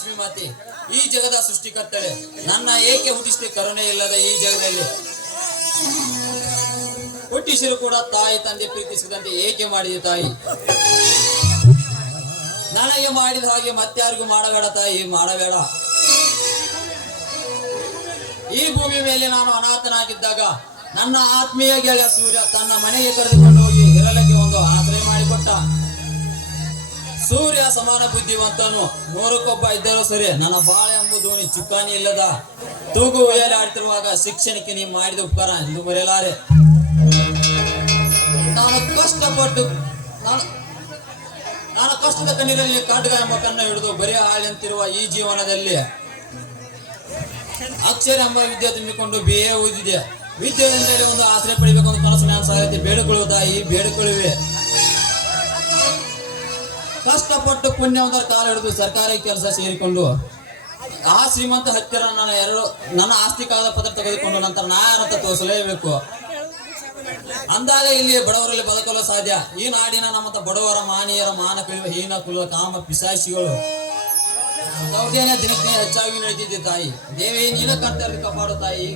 ಜಗನ್ಮಾತೆ ಈ ಜಗದ ಸೃಷ್ಟಿಕರ್ತಳೆ. ನನ್ನ ಏಕೆ ಹುಟ್ಟಿಸಿ ಕರುಣೆ ಇಲ್ಲದ ಈ ಜಗದಲ್ಲಿ? ಹುಟ್ಟಿಸಿರು ಕೂಡ ತಾಯಿ ತಂದೆ ಪ್ರೀತಿಸಿದಂತೆ ಏಕೆ ಮಾಡಿದೆ ತಾಯಿ? ನನಗೆ ಮಾಡಿದ ಹಾಗೆ ಮತ್ತಾರಿಗೂ ಮಾಡಬೇಡ ತಾಯಿ, ಮಾಡಬೇಡ. ಈ ಭೂಮಿ ಮೇಲೆ ನಾನು ಅನಾಥನಾಗಿದ್ದಾಗ ನನ್ನ ಆತ್ಮೀಯ ಗೆಳೆಯ ಸೂರ್ಯ ತನ್ನ ಮನೆಗೆ ಕರೆದುಕೊಂಡು ಹೋಗಿ ಸೂರ್ಯ ಸಮಾನ ಬುದ್ಧಿವಂತನು, ನೂರಕ್ಕೊಬ್ಬ ಇದ್ದರೂ ಸರಿ, ನನ್ನ ಬಾಳೆ ಎಂಬುದು ಚುಕ್ಕಾನಿ ಇಲ್ಲದ ತೂಗು ಉಯ್ಯಾಲೆ ಆಡ್ತಿರುವಾಗ ಶಿಕ್ಷಣಕ್ಕೆ ನೀವು ಮಾಡಿದ ಉಪಕಾರ ಎಂದು ಬರೆಯಲಾರೆ. ನಾನು ಕಷ್ಟಪಟ್ಟು, ನಾನು ನಾನು ಕಷ್ಟದ ಕಣ್ಣೀರಲ್ಲಿ ಕಾಟಗ ಎಂಬ ಕಣ್ಣು ಹಿಡಿದು ಬರೀ ಹಾಳೆಂತಿರುವ ಈ ಜೀವನದಲ್ಲಿ ಅಕ್ಷರ ಎಂಬ ವಿದ್ಯೆ ತುಂಬಿಕೊಂಡು ಬಿ ಎ ಓದಿದೆ ವಿದ್ಯೆ ಒಂದು ಆಶ್ರಯ ಪಡಿಬೇಕು ಅಂತ ಕನಸು ನಾನು ಸಾಧ್ಯತೆ ಬೇಡಿಕೊಳ್ಳುವ ತಾಯಿ ಬೇಡಿಕೊಳ್ಳುವೆ. ಕಷ್ಟಪಟ್ಟು ಪುಣ್ಯ ಒಂದರ ಕಾಲ ಹಿಡಿದು ಸರ್ಕಾರಿ ಕೆಲಸ ಸೇರಿಕೊಂಡು ಆ ಶ್ರೀಮಂತ ಹತ್ತಿರ ನನ್ನ ಎರಡು ನನ್ನ ಆಸ್ತಿ ಕಾಲದ ಪತ್ರ ತೆಗೆದುಕೊಂಡು ನಂತರ ನಾ ಯಾರಂತ ತೋರಿಸಲೇಬೇಕು. ಅಂದಾಗ ಇಲ್ಲಿ ಬಡವರಲ್ಲಿ ಬದುಕಲು ಸಾಧ್ಯ. ಈ ನಾಡಿನ ನಮ್ಮಂತ ಬಡವರ ಮಾನಿಯರ ಮಾನ ಹೀನ ಕುಲ ಕಾಮ ಪಿಸಾಸಿಗಳು ದಿನಕ್ಕೆ ಹೆಚ್ಚಾಗಿ ನಡೆದಿದೆ ತಾಯಿ. ದೇವಿ, ನೀನ ಕರ್ತವ್ಯ ಕಾಪಾಡು ತಾಯಿ.